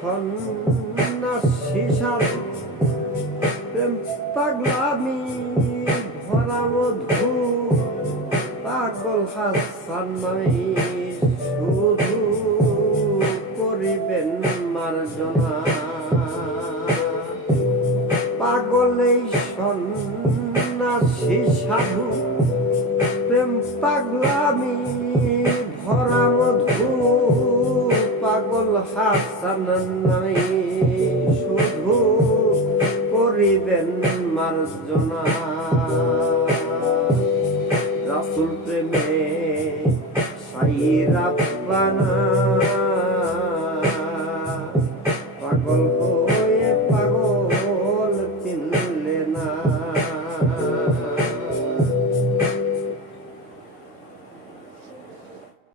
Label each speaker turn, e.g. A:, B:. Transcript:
A: সন্ন্যাসী সাধু। প্রেম পাগলামি ভরা মধু। পাগল হাসান নাই শুধু করিবেন মার্জনা। পাগলেই সন্ন্যাসী সাধু। প্রেম পাগলামি হাসান নাই শুধু করিবেন মার্জনা। রাসুল প্রেমে সাই বানা। পাগল